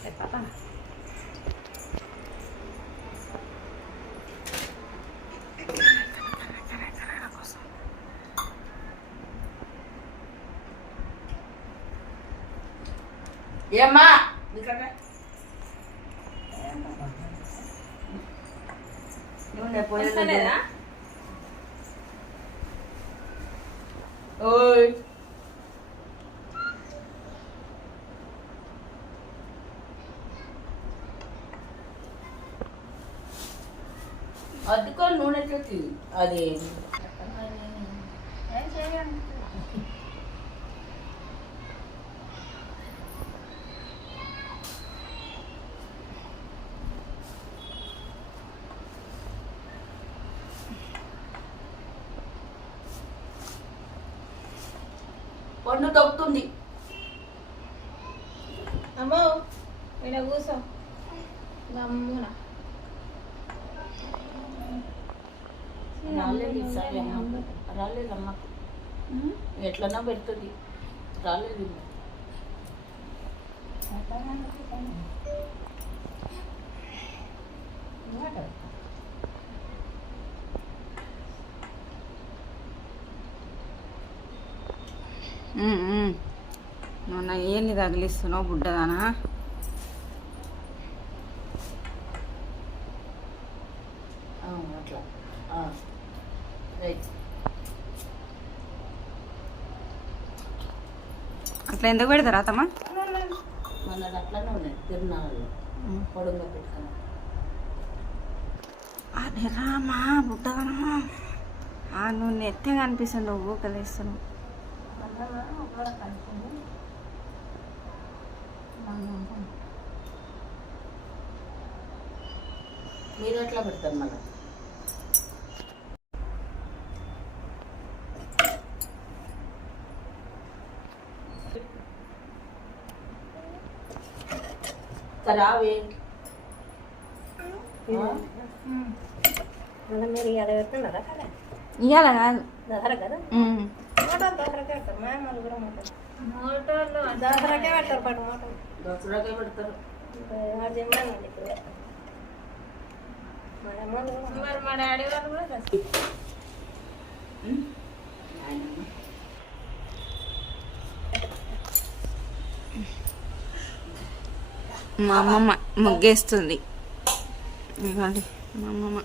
అయిపోతాను ఏమ్మా ఇక్కడ నూనె పోయలేదు వస్తలేదా అది ఏం చేయండి పండు తొక్కుతుంది. అమ్మో నేను కూర్చో. ఎట్లన్నా పెడుతుంది. రాలేదు మొన్న ఏంది తగిలిస్తున్నావు బుడ్డదానా? అట్లా. రైట్. అట్లా ఎందుకు పెడతారా అత్తమ్మ? అదే రామా ఆ నువ్వు నెత్తే కనిపిస్తుంది నువ్వు కలిస్తున్నావు మీరు ఎట్లా పెడతారు మళ్ళీ? రావే మీరు ఇలా పెడుతున్నారా కదా? ఇవాళ కాదు దసరా కదా. మోటార్ దసరాకే పెడతారు మా అమ్మలు కూడా మోటార్. మోటార్లు దసరాకే పెడతారు పాటు మోటార్. దసరాకే పెడతారు. మరి మా డాడీ వాళ్ళు కూడా చేస్తారు నాయనమ్మ. మా అమ్మమ్మ ముగ్గేస్తుంది. మా అమ్మమ్మ.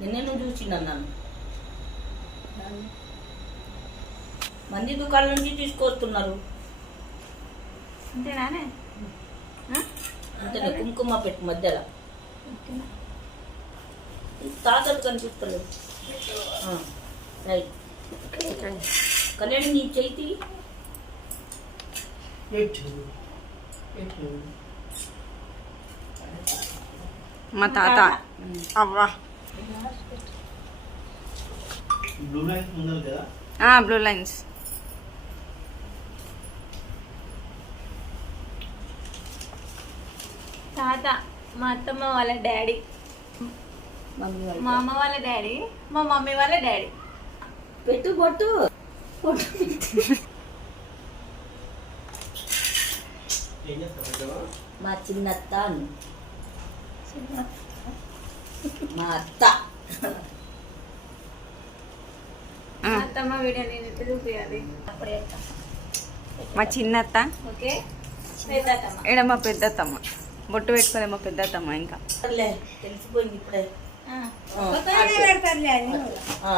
నిన్నే చూసిండు మంది దుకాణం నుంచి తీసుకొస్తున్నారు. అంతేనానే అంతే కుంకుమ పెట్టు మధ్యలో. తాతలు కనిపిస్తలేదు. ఆ, రైట్. కళ్యాణి నీ చేతి మా తాత. అవ్వా. బ్లూ లైన్స్ ఉన్నది కదా? బ్లూ లైన్స్ తాత మా అత్తమ్మ వాళ్ళ డాడీ. మా అమ్మ వాళ్ళ డాడీ మా మమ్మీ వాళ్ళ డాడీ. పెట్టు పొట్టు. ఏం చేస్తారు కదా మా చిన్నత్త అను. మా అత్త అత్తమ్మ వీడియో నేను చూపించాలి మా చిన్నత్త ఓకే పెద్దత్తమ్మ ఈడ మా పెద్దత్తమ్మ బొట్టు పెట్టుకోలే మా పెద్దత్తమ్మ ఇంకా సర్లే, తెలిసిపోయింది ఇప్పుడే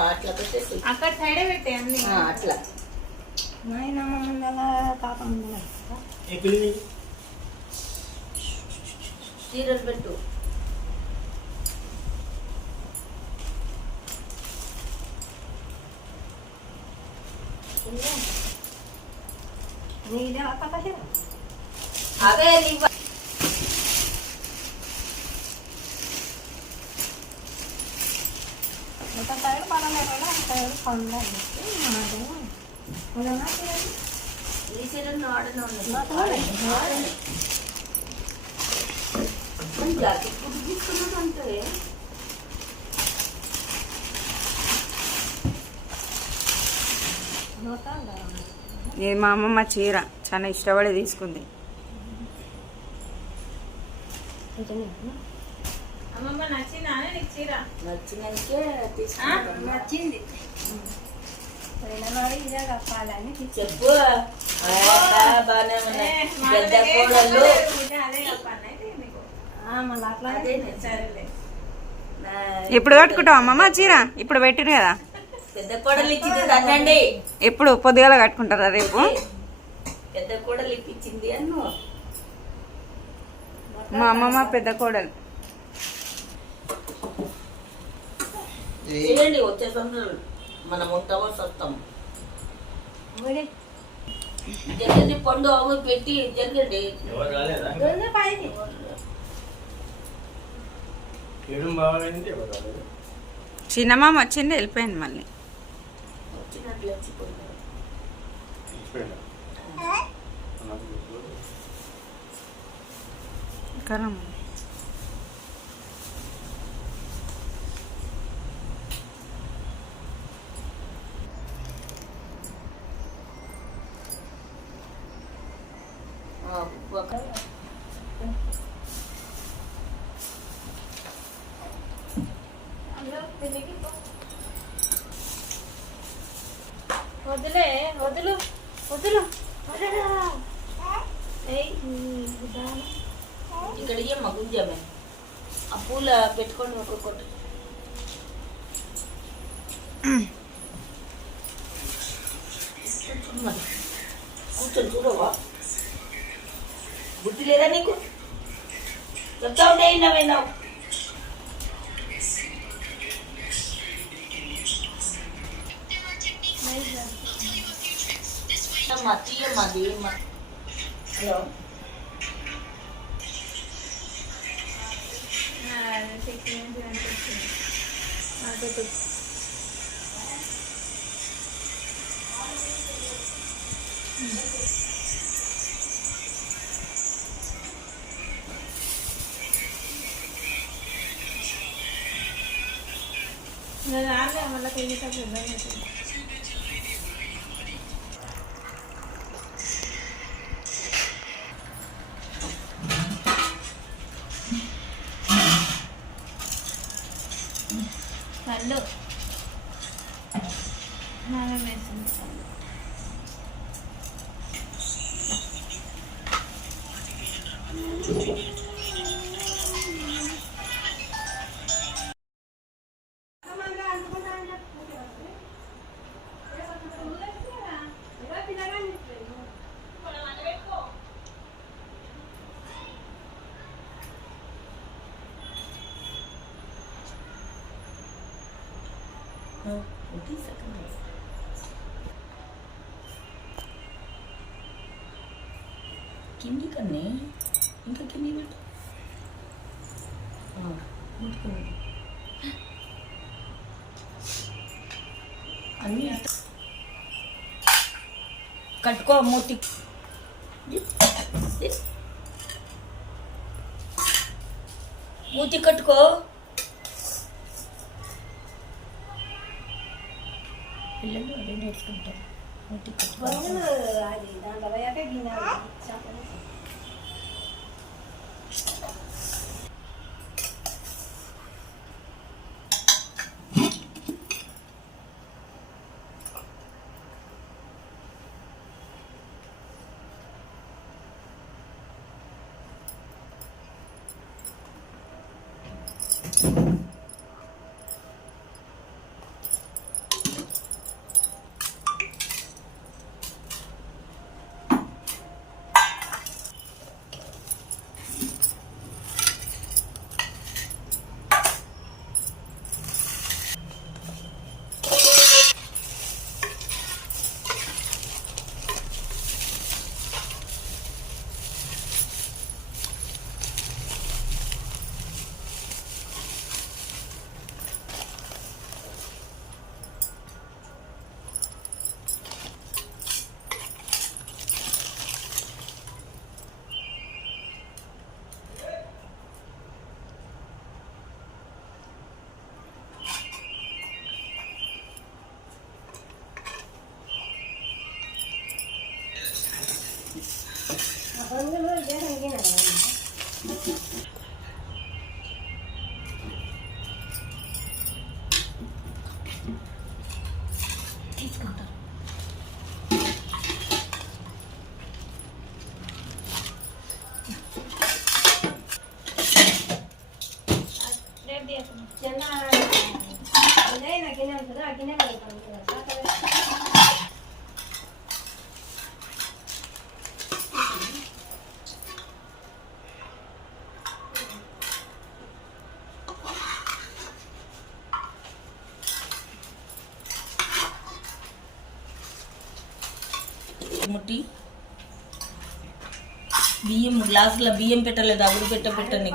అట్లా. పెట్టేసి అక్కడ సైడే పెట్టే అన్ని ఆ, అట్లా నాయనమ్మ ముందల తాత ముందల சீரல் பெட்டு நீதான் அப்பா கஷ்ட அதே நீ இப்போ தயிர் பண்ணல வேணா தயிர் பண்ணல அதெல்லாம் நீ சரி நாடு நாடு అంటే ఇది మా అమ్మమ్మ చీర చాలా ఇష్టపడి తీసుకుంది. అమ్మమ్మ నచ్చిందా నీకు చీర? నచ్చినందుకే తీసుకున్నాను. నచ్చింది. పోయినవాడు ఇదే కప్పాలని చెప్పు. ఆ, బాగానే ఉన్నాయి పెద్ద కోడళ్ళు. ఇప్పుడు కట్టుకుంటావు అమ్మమ్మ చీర? ఇప్పుడు పెట్టిరు కదా? పెద్ద కోడలు ఇచ్చింది అన్నండి ఎప్పుడు? పొద్దుగాల కట్టుకుంటారా రేపు? పెద్ద కోడలు ఇప్పించింది అన్ను. మా అమ్మమ్మ పెద్ద కోడలు. చేయండి వచ్చే సంవత్సరం మనం ఉంటామో సత్తం పండు అవ్వ పెట్టి జరగండి చిన్నమ్మ వచ్చింది వెళ్ళిపోయింది మళ్ళీ. వచ్చినట్లు ఇక్కడ ఏమ్మా గుంజమే ఆ పూల పెట్టుకొని ఒక్కొక్కటి కూర్చోమ్మా. కూర్చొని చూడవా బుద్ధి లేదా నీకు చెప్తా ఉంటే విన్నావు అమ్మా తీయమ్మా తీయమ్మా హలో ఆ, six minutes కనిపిస్తుంది. ఆ, పెట్టు. ఇంకా రాలే మళ్ళీ పెళ్ళిటప్పుడు ఇబ్బంది అవుతుంది 斜めおじいさんかな。కింది కన్నీ? ఇంకా కింది పెట్టు. అన్నీ కట్టుకో మూతి. మూతి కట్టుకో. పిల్లలు అదే నేర్చుకుంటారు. വെട്ടിക്കിട്ടും じゃあ、ないなきなんとだ、きながら食べてください。ముట్టి బియ్యం గ్లాసులో బియ్యం పెట్టలేదు అప్పుడు పెట్ట పెట్టని.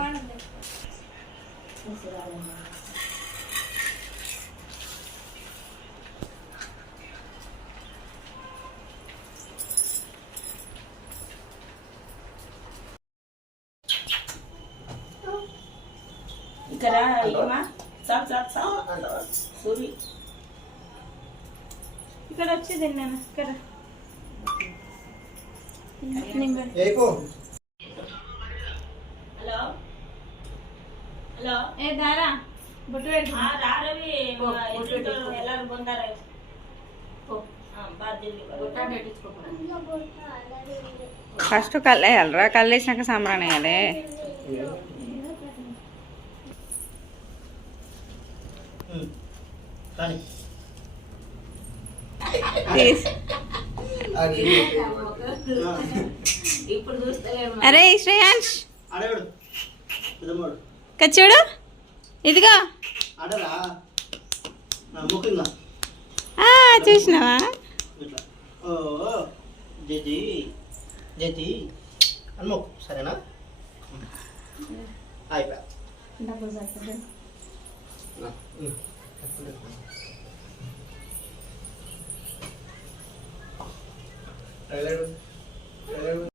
ఇక్కడ ఏమా? సూరి. ఇక్కడ. ఏ దారా. ఫస్ట్ కల్లేయాలరా. కల్లేసినాక సాంబ్రాన్ వేయాలి. అరే శ్రేయాంష్ కచ్చుడు ఇదిగో. అడరా ముఖ్యంగా ఆ, చూసినావా? సరేనా? అయిపోయా. trailer, trailer.